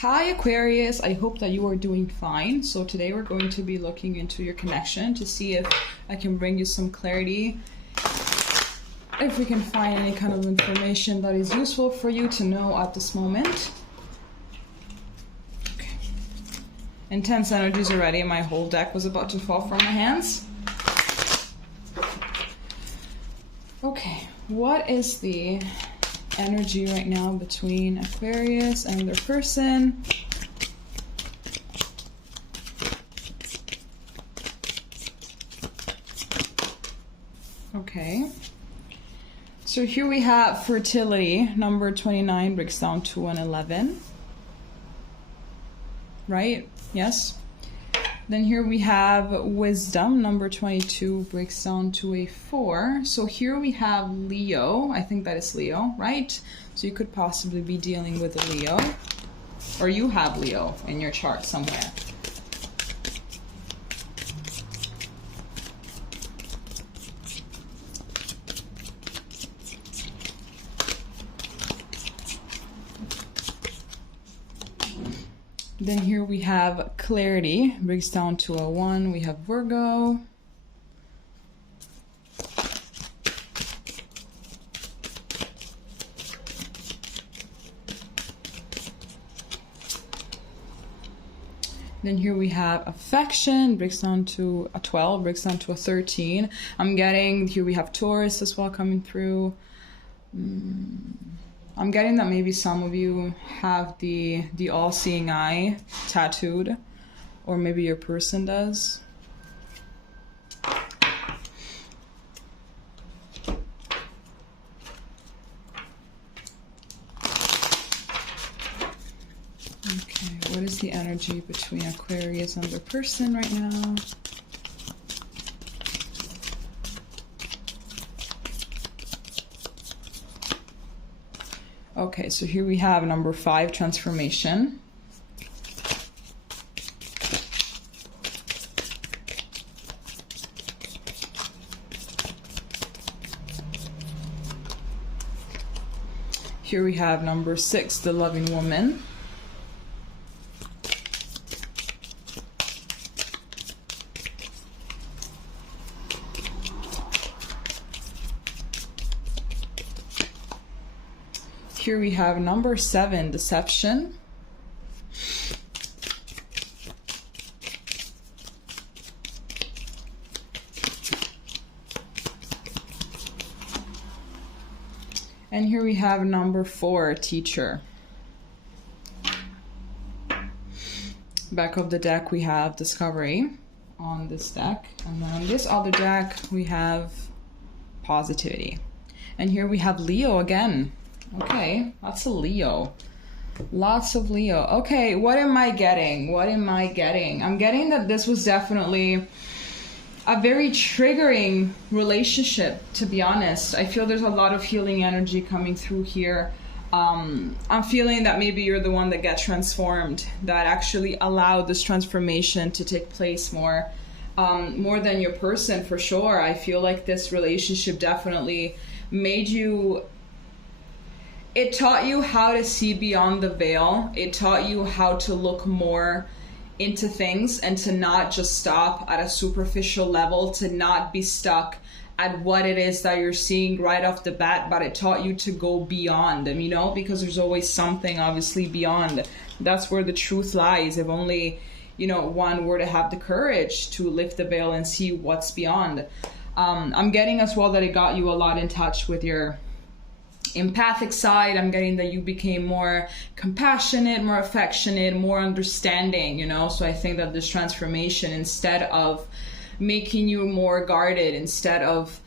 Hi Aquarius, I hope that you are doing fine. So today we're going to be looking into your connection to see if I can bring you some clarity, if we can find any kind of information that is useful for you to know at this moment. Okay. Intense energies already. My whole deck was about to fall from my hands. Okay, what is the energy right now between Aquarius and their person? Okay, so here we have fertility, number 29 breaks down to an 11, right? Yes. Then here we have wisdom, number 22 breaks down to a 4. So here we have Leo. I think that is Leo, right? So you could possibly be dealing with a Leo, or you have Leo in your chart somewhere. Then here we have clarity, breaks down to a 1. We have Virgo. Then here we have affection, breaks down to a 12, breaks down to a 13. I'm getting, here we have Taurus as well coming through. I'm getting that maybe some of you have the all-seeing eye tattooed, or maybe your person does. Okay, what is the energy between Aquarius and their person right now? Okay, so here we have number 5, transformation. Here we have number 6, the loving woman. Here we have number 7, deception. And here we have number 4, teacher. Back of the deck we have discovery on this deck. And then on this other deck we have positivity. And here we have Leo again. Okay, that's a Leo. Lots of Leo. Okay, what am I getting? What am I getting? I'm getting that this was definitely a very triggering relationship, to be honest. I feel there's a lot of healing energy coming through here. I'm feeling that maybe you're the one that got transformed, that actually allowed this transformation to take place more than your person, for sure. I feel like this relationship definitely made you... It taught you how to see beyond the veil. It taught you how to look more into things and to not just stop at a superficial level, to not be stuck at what it is that you're seeing right off the bat, but it taught you to go beyond them, you know, because there's always something obviously beyond. That's where the truth lies. If only, you know, one were to have the courage to lift the veil and see what's beyond. I'm getting as well that it got you a lot in touch with your empathic side. I'm getting that you became more compassionate, more affectionate, more understanding, you know. So I think that this transformation, instead of making you more guarded, instead of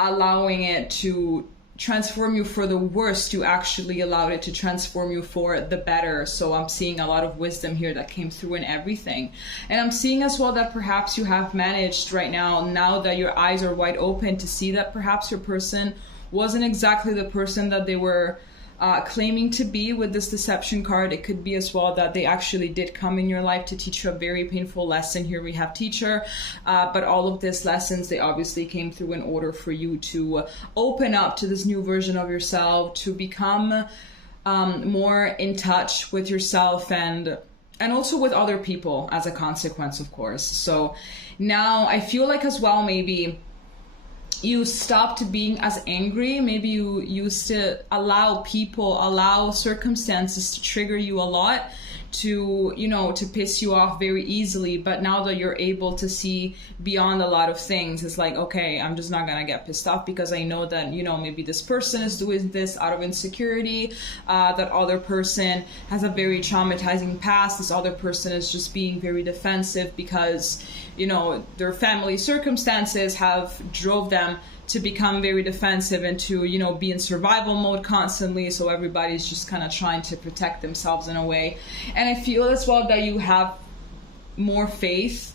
allowing it to transform you for the worst, you actually allowed it to transform you for the better. So I'm seeing a lot of wisdom here that came through in everything. And I'm seeing as well that perhaps you have managed right now that your eyes are wide open, to see that perhaps your person wasn't exactly the person that they were claiming to be with this deception card. It could be as well that they actually did come in your life to teach you a very painful lesson. Here we have teacher, but all of these lessons, they obviously came through in order for you to open up to this new version of yourself, to become more in touch with yourself and also with other people as a consequence, of course. So now I feel like as well, maybe you stopped being as angry. Maybe you used to allow circumstances to trigger you a lot, to, you know, to piss you off very easily. But now that you're able to see beyond a lot of things, it's like, okay, I'm just not gonna get pissed off because I know that, you know, maybe this person is doing this out of insecurity, that other person has a very traumatizing past, this other person is just being very defensive because, you know, their family circumstances have drove them to become very defensive and to, you know, be in survival mode constantly. So everybody's just kind of trying to protect themselves in a way. And I feel as well that you have more faith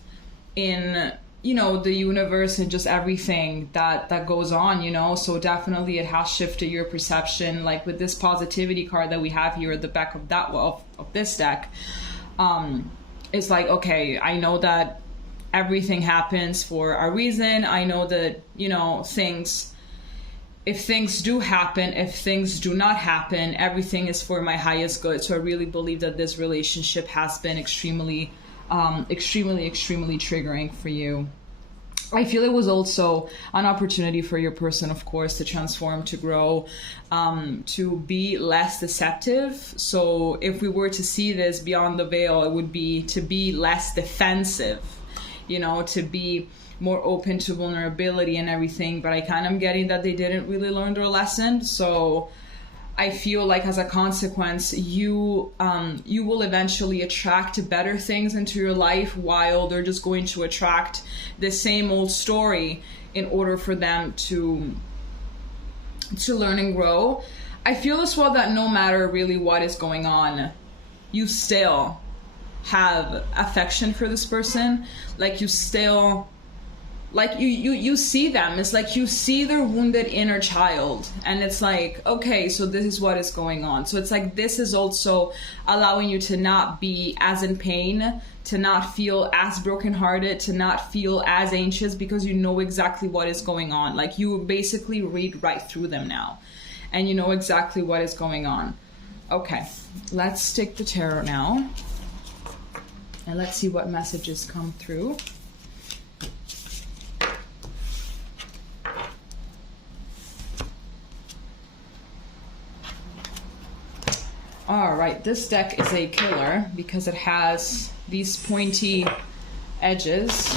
in, you know, the universe and just everything that goes on, you know. So definitely it has shifted your perception. Like with this positivity card that we have here at the back of this deck, it's like, okay, I know that everything happens for a reason. I know that, you know, if things do happen, if things do not happen, everything is for my highest good. So I really believe that this relationship has been extremely triggering for you. I feel it was also an opportunity for your person, of course, to transform, to grow, to be less deceptive. So if we were to see this beyond the veil, it would be to be less defensive, you know, to be more open to vulnerability and everything. But I kind of am getting that they didn't really learn their lesson. So I feel like as a consequence, you will eventually attract better things into your life, while they're just going to attract the same old story in order for them to learn and grow. I feel as well that no matter really what is going on, you still have affection for this person. Like you still, like you see them. It's like you see their wounded inner child, and it's like, okay, so this is what is going on. So it's like this is also allowing you to not be as in pain, to not feel as brokenhearted, to not feel as anxious, because you know exactly what is going on. Like you basically read right through them now, and you know exactly what is going on. Okay, let's take the tarot now. And let's see what messages come through. All right, this deck is a killer because it has these pointy edges.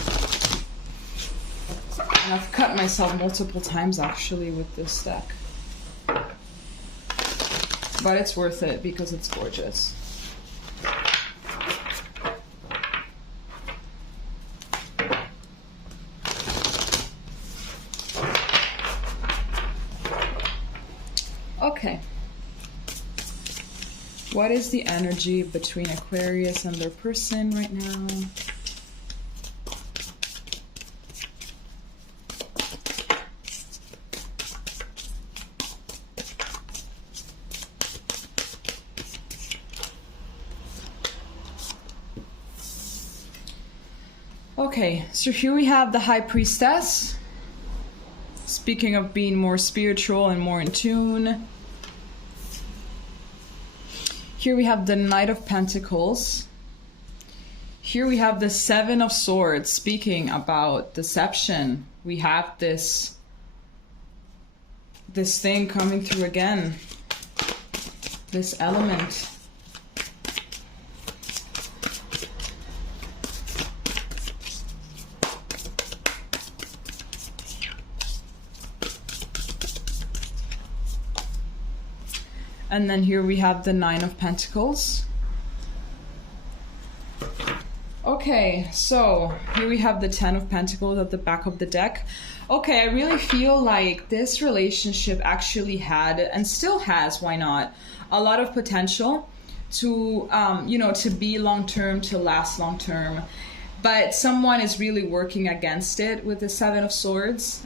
And I've cut myself multiple times actually with this deck. But it's worth it because it's gorgeous. Okay. What is the energy between Aquarius and their person right now? Okay, so here we have the High Priestess. Speaking of being more spiritual and more in tune. Here we have the Knight of Pentacles. Here we have the Seven of Swords, speaking about deception. We have this thing coming through again. This element. And then here we have the Nine of Pentacles. Okay, so here we have the Ten of Pentacles at the back of the deck. Okay, I really feel like this relationship actually had, and still has, why not, a lot of potential to, you know, to be long-term, to last long-term. But someone is really working against it with the Seven of Swords.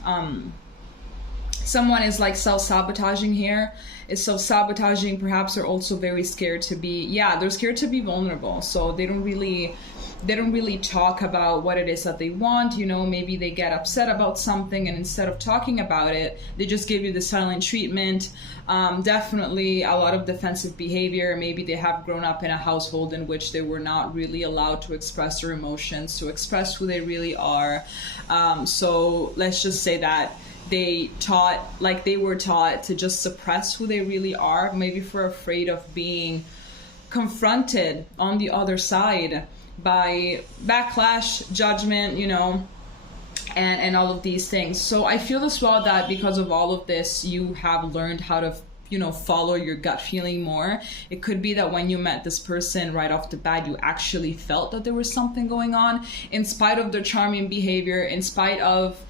Someone is like self-sabotaging here, is self-sabotaging. Perhaps they're also very scared to be, they're scared to be vulnerable. So they don't really they don't really talk about what it is that they want. You know, maybe they get upset about something, and instead of talking about it, they just give you the silent treatment. Definitely a lot of defensive behavior. Maybe they have grown up in a household in which they were not really allowed to express their emotions, to express who they really are. So let's just say that they were taught to just suppress who they really are, maybe for afraid of being confronted on the other side by backlash, judgment, you know, and all of these things. So I feel as well that because of all of this, you have learned how to, you know, follow your gut feeling more. It could be that when you met this person right off the bat, you actually felt that there was something going on, in spite of their charming behavior, in spite of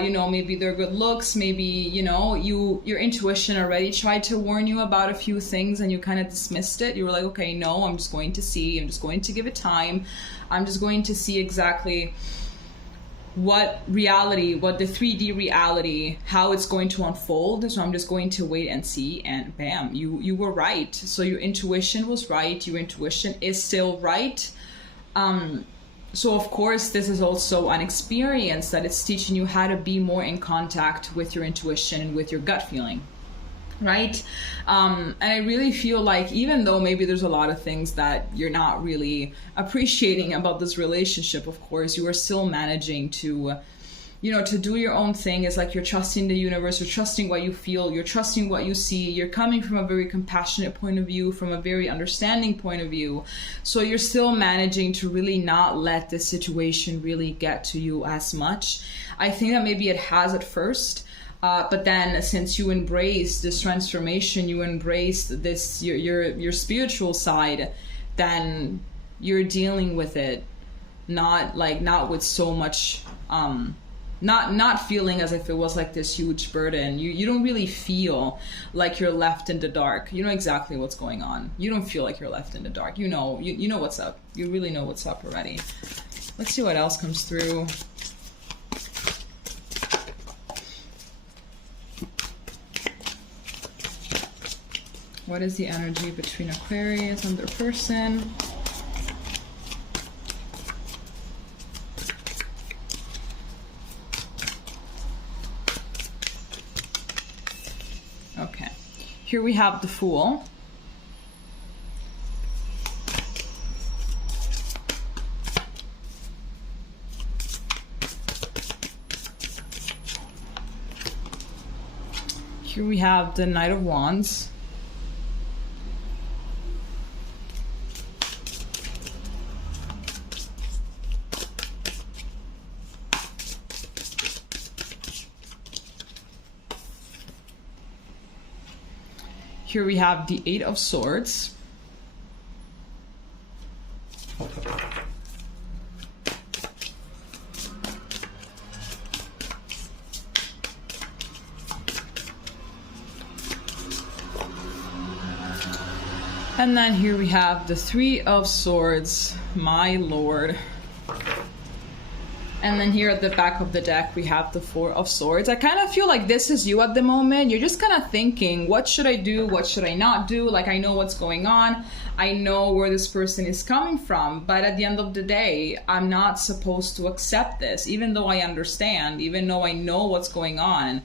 you know, maybe their good looks, maybe, you know, your intuition already tried to warn you about a few things and you kind of dismissed it. You were like, okay, no, I'm just going to give it time. I'm just going to see exactly what the 3D reality, how it's going to unfold. So I'm just going to wait and see, and bam, you were right. So your intuition was right. Your intuition is still right. So of course, this is also an experience that it's teaching you how to be more in contact with your intuition and with your gut feeling, right? And I really feel like, even though maybe there's a lot of things that you're not really appreciating about this relationship, of course, you are still managing to, you know, to do your own thing. It's like you're trusting the universe, you're trusting what you feel, you're trusting what you see, you're coming from a very compassionate point of view, from a very understanding point of view. So you're still managing to really not let this situation really get to you as much. I think that maybe it has at first, but then since you embrace this transformation, you embrace this, your spiritual side, then you're dealing with it, not with so much, not feeling as if it was like this huge burden. You don't really feel like you're left in the dark. You know exactly what's going on. You don't feel like you're left in the dark. You know what's up. You really know what's up already. Let's see what else comes through. What is the energy between Aquarius and their person? Okay, here we have the Fool. Here we have the Knight of Wands. Here we have the Eight of Swords. And then here we have the Three of Swords, my lord. And then here at the back of the deck, we have the Four of Swords. I kind of feel like this is you at the moment. You're just kind of thinking, what should I do? What should I not do? Like, I know what's going on. I know where this person is coming from. But at the end of the day, I'm not supposed to accept this. Even though I understand, even though I know what's going on.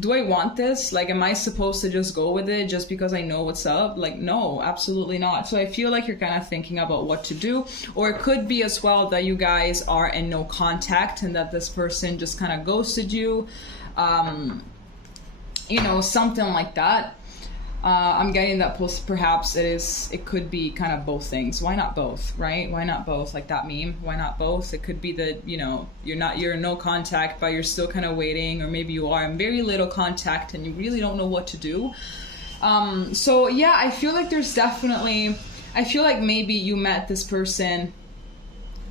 Do I want this? Like, am I supposed to just go with it just because I know what's up? Like, no, absolutely not. So I feel like you're kind of thinking about what to do. Or it could be as well that you guys are in no contact and that this person just kind of ghosted you. You know, something like that. I'm getting that perhaps it could be kind of both things. Why not both, right? Why not both? Like that meme, why not both? It could be that, you know, you're in no contact, but you're still kind of waiting, or maybe you are in very little contact and you really don't know what to do. So yeah, I feel like I feel like maybe you met this person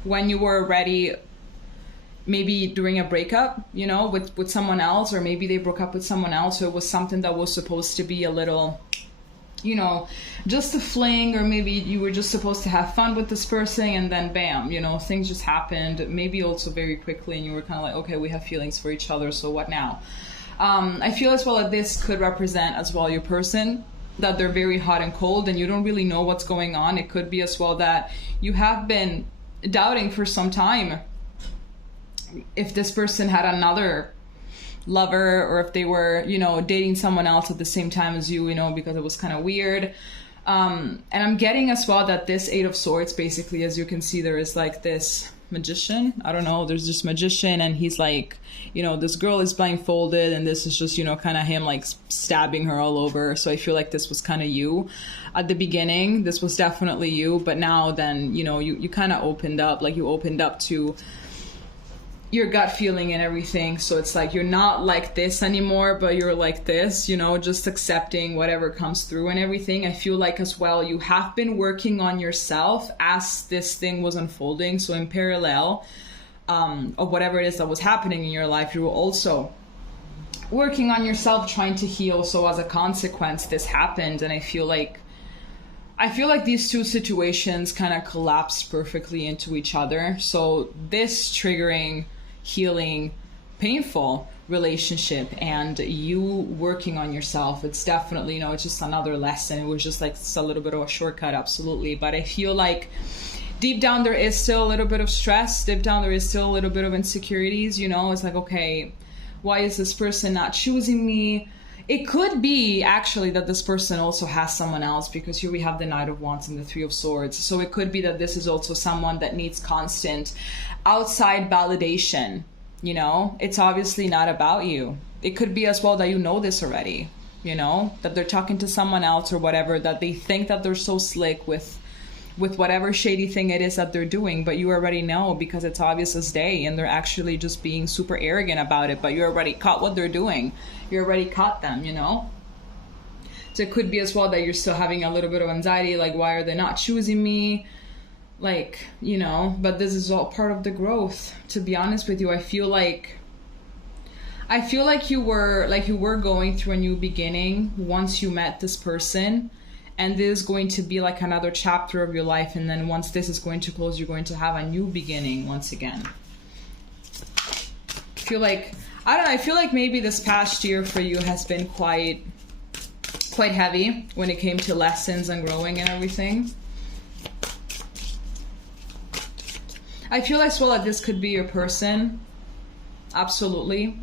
when you were ready, maybe during a breakup, you know, with someone else, or maybe they broke up with someone else, or it was something that was supposed to be a little, you know, just a fling, or maybe you were just supposed to have fun with this person, and then bam, you know, things just happened, maybe also very quickly, and you were kind of like, okay, we have feelings for each other, so what now? I feel as well that this could represent as well your person, that they're very hot and cold, and you don't really know what's going on. It could be as well that you have been doubting for some time if this person had another lover, or if they were, you know, dating someone else at the same time as you, you know, because it was kind of weird. And I'm getting as well that this Eight of Swords, basically, as you can see, there is like this magician. I don't know, there's this magician, and he's like, you know, this girl is blindfolded, and this is just, you know, kind of him like stabbing her all over. So I feel like this was kind of you at the beginning. This was definitely you, but now then, you know, you kind of opened up, like you opened up to your gut feeling and everything. So it's like you're not like this anymore, but you're like this, you know, just accepting whatever comes through and everything. I feel like as well, you have been working on yourself as this thing was unfolding. So in parallel of whatever it is that was happening in your life, you were also working on yourself, trying to heal. So as a consequence, this happened. And I feel like these two situations kind of collapsed perfectly into each other. So this triggering, healing, painful relationship and you working on yourself, it's definitely, you know, it's just another lesson. It was just like a little bit of a shortcut, absolutely. But I feel like deep down there is still a little bit of stress. Deep down there is still a little bit of insecurities, you know. It's like, okay, why is this person not choosing me? It could be actually that this person also has someone else, because here we have the Knight of Wands and the Three of Swords. So it could be that this is also someone that needs constant outside validation. You know, it's obviously not about you. It could be as well that you know this already, you know, that they're talking to someone else or whatever, that they think that they're so slick with whatever shady thing it is that they're doing, but you already know because it's obvious as day, and they're actually just being super arrogant about it, but you already caught what they're doing. You already caught them, you know? So it could be as well that you're still having a little bit of anxiety, like, why are they not choosing me? Like, you know, but this is all part of the growth. To be honest with you, I feel like you were going through a new beginning once you met this person, and this is going to be like another chapter of your life, and then once this is going to close, you're going to have a new beginning once again. I feel like maybe this past year for you has been quite heavy when it came to lessons and growing and everything. I feel as well that this could be your person. Absolutely.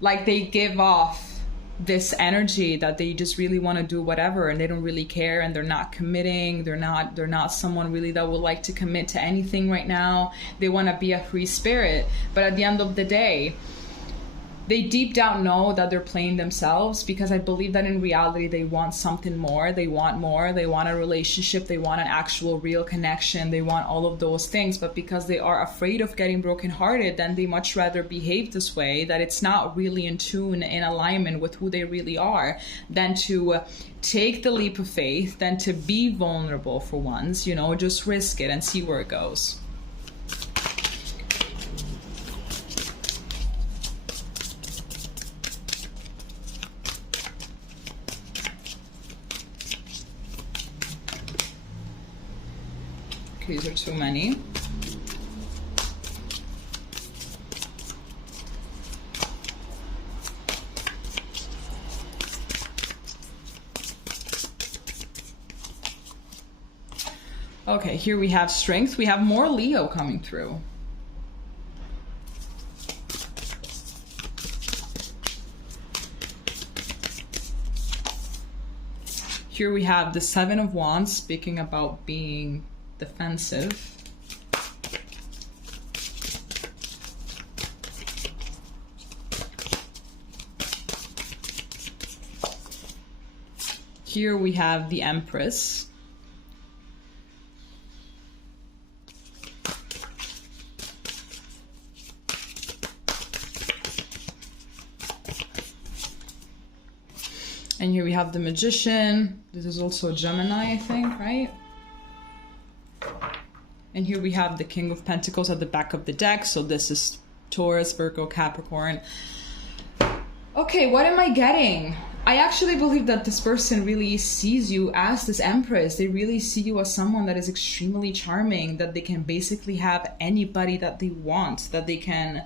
Like they give off this energy that they just really want to do whatever, and they don't really care, and they're not committing. They're not someone really that would like to commit to anything right now. They want to be a free spirit, but at the end of the day, they deep down know that they're playing themselves, because I believe that in reality they want something more. They want more. They want a relationship. They want an actual real connection. They want all of those things, but because they are afraid of getting brokenhearted, then they much rather behave this way, that it's not really in tune, in alignment with who they really are, than to take the leap of faith, than to be vulnerable for once, you know, just risk it and see where it goes. These are too many. Okay, here we have strength. We have more Leo coming through. Here we have the Seven of Wands, speaking about being defensive. Here we have the Empress. And here we have the Magician. This is also Gemini, I think, right? And here we have the King of Pentacles at the back of the deck. So this is Taurus, Virgo, Capricorn. Okay, what am I getting? I actually believe that this person really sees you as this Empress. They really see you as someone that is extremely charming, that they can basically have anybody that they want, that they can,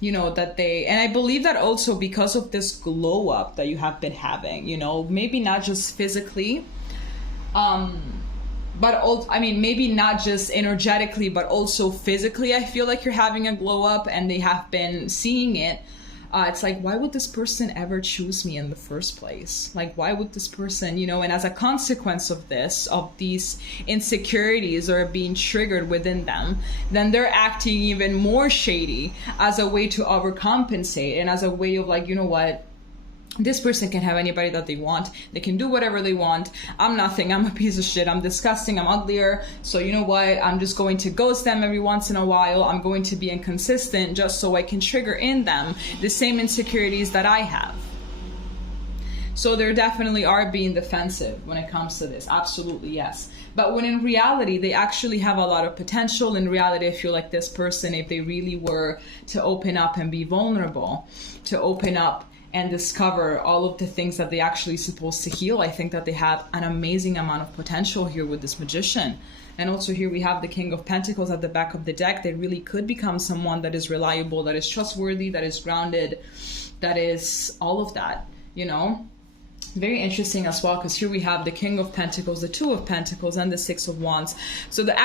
you know, that they, and I believe that also because of this glow up that you have been having, you know, maybe not just physically, but I mean, maybe not just energetically, but also physically, I feel like you're having a glow up and they have been seeing it. It's like, why would this person ever choose me in the first place? Like, why would this person, you know, and as a consequence of this, of these insecurities are being triggered within them, then they're acting even more shady as a way to overcompensate and as a way of like, you know what? This person can have anybody that they want. They can do whatever they want. I'm nothing. I'm a piece of shit. I'm disgusting. I'm uglier. So you know what? I'm just going to ghost them every once in a while. I'm going to be inconsistent just so I can trigger in them the same insecurities that I have. So there definitely are being defensive when it comes to this. Absolutely, yes. But when in reality, they actually have a lot of potential. In reality, I feel like this person, if they really were to open up and be vulnerable, to open up and discover all of the things that they actually supposed to heal, I think that they have an amazing amount of potential here with this Magician. And also here we have the King of Pentacles at the back of the deck. They really could become someone that is reliable, that is trustworthy, that is grounded, that is all of that, you know. Very interesting as well, because here we have the King of Pentacles, the Two of Pentacles, and the Six of Wands. So there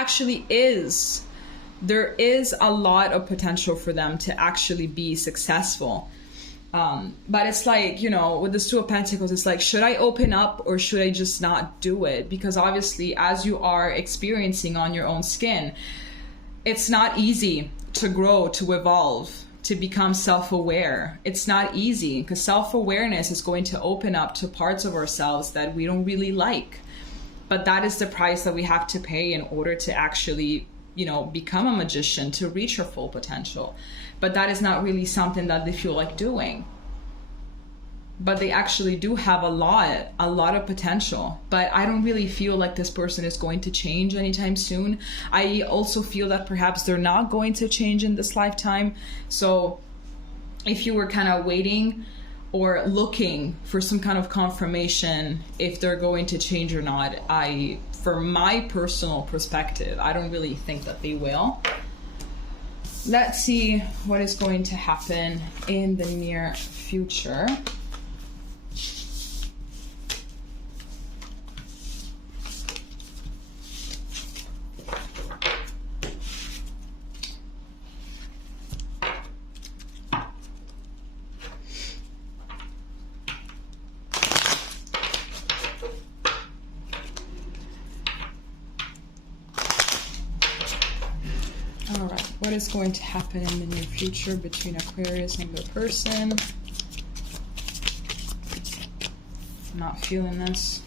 is a lot of potential for them to actually be successful. But it's like, you know, with the Two of Pentacles, it's like, should I open up or should I just not do it? Because obviously, as you are experiencing on your own skin, it's not easy to grow, to evolve, to become self-aware. It's not easy because self-awareness is going to open up to parts of ourselves that we don't really like. But that is the price that we have to pay in order to actually, you know, become a magician, to reach our full potential. But that is not really something that they feel like doing. But they actually do have a lot of potential. But I don't really feel like this person is going to change anytime soon. I also feel that perhaps they're not going to change in this lifetime. So if you were kind of waiting or looking for some kind of confirmation if they're going to change or not, for my personal perspective, I don't really think that they will. Let's see what is going to happen in the near future. All right, what is going to happen in the near future between Aquarius and their person? I'm not feeling this.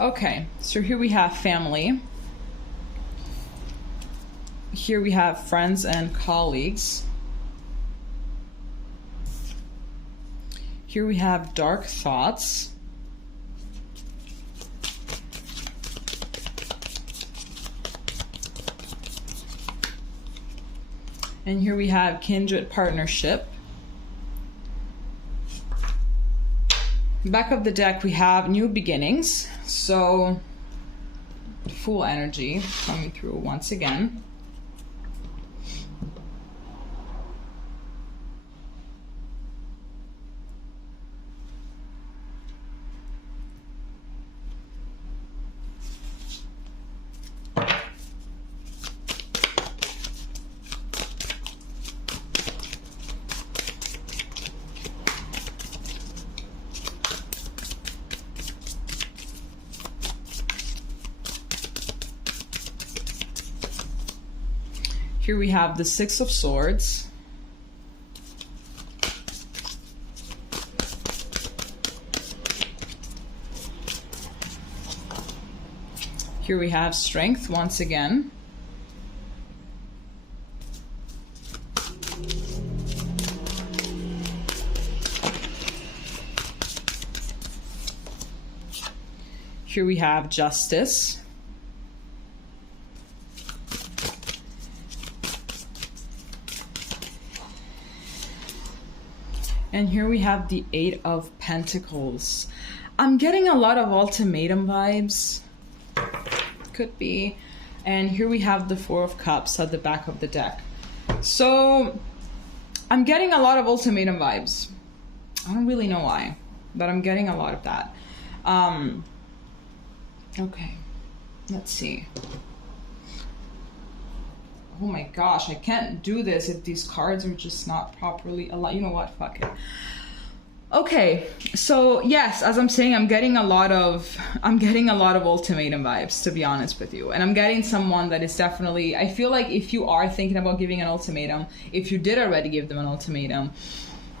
Okay, so here we have family. Here we have friends and colleagues. Here we have dark thoughts. And here we have kindred partnership. Back of the deck we have new beginnings. So full energy coming through once again. Here we have the Six of Swords. Here we have Strength once again. Here we have Justice. And here we have the Eight of Pentacles. I'm getting a lot of ultimatum vibes. Could be. And here we have the Four of Cups at the back of the deck. So I'm getting a lot of ultimatum vibes. I don't really know why, but I'm getting a lot of that. Okay, let's see. Oh my gosh, I can't do this if these cards are just not properly aligned. You know what? Fuck it. Okay, so yes, as I'm saying, I'm getting a lot of ultimatum vibes, to be honest with you. And I'm getting someone that is definitely, I feel like if you are thinking about giving an ultimatum, if you did already give them an ultimatum,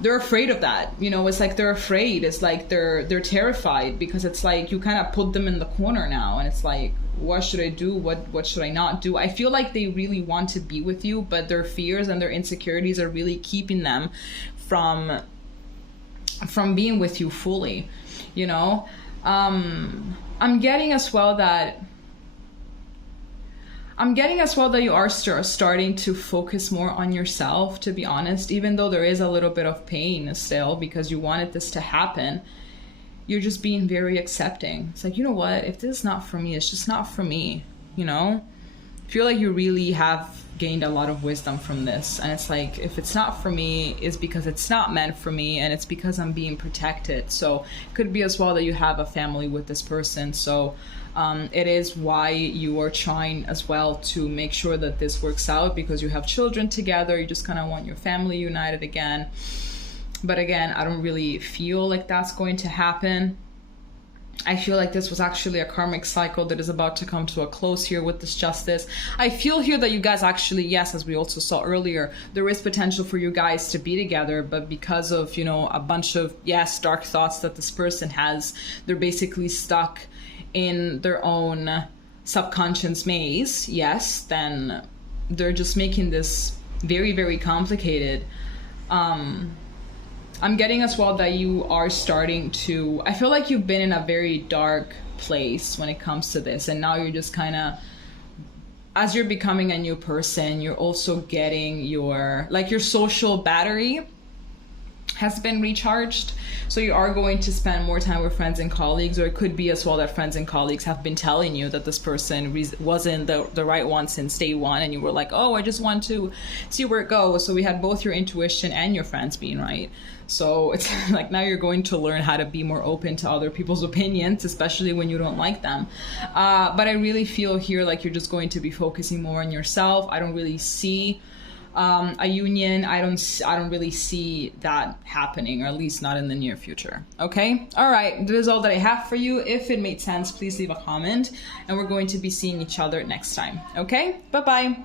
they're afraid of that. You know, it's like they're afraid. It's like they're terrified, because it's like you kind of put them in the corner now, and it's like, what should I do? What should I not do? I feel like they really want to be with you, but their fears and their insecurities are really keeping them from being with you fully, you know. I'm getting as well that you are starting to focus more on yourself, to be honest, even though there is a little bit of pain still because you wanted this to happen. You're just being very accepting. It's like, you know what, if this is not for me, it's just not for me, you know. I feel like you really have gained a lot of wisdom from this, and it's like, if it's not for me, it's because it's not meant for me, and it's because I'm being protected. So it could be as well that you have a family with this person, so it is why you are trying as well to make sure that this works out, because you have children together. You just kind of want your family united again. But again, I don't really feel like that's going to happen. I feel like this was actually a karmic cycle that is about to come to a close here with this Justice. I feel here that you guys actually, yes, as we also saw earlier, there is potential for you guys to be together, but because of, you know, a bunch of, yes, dark thoughts that this person has, they're basically stuck in their own subconscious maze, yes, then they're just making this very, very complicated. I'm getting as well that you are starting to, I feel like you've been in a very dark place when it comes to this, and now you're just kind of, as you're becoming a new person, you're also getting your social battery has been recharged. So you are going to spend more time with friends and colleagues, or it could be as well that friends and colleagues have been telling you that this person wasn't the right one since day one, and you were like, oh, I just want to see where it goes. So we had both your intuition and your friends being right. So it's like now you're going to learn how to be more open to other people's opinions, especially when you don't like them. But I really feel here like you're just going to be focusing more on yourself. I don't really see a union. I don't really see that happening, or at least not in the near future. Okay, all right, that is all that I have for you. If it made sense, please leave a comment, and we're going to be seeing each other next time. Okay, bye bye.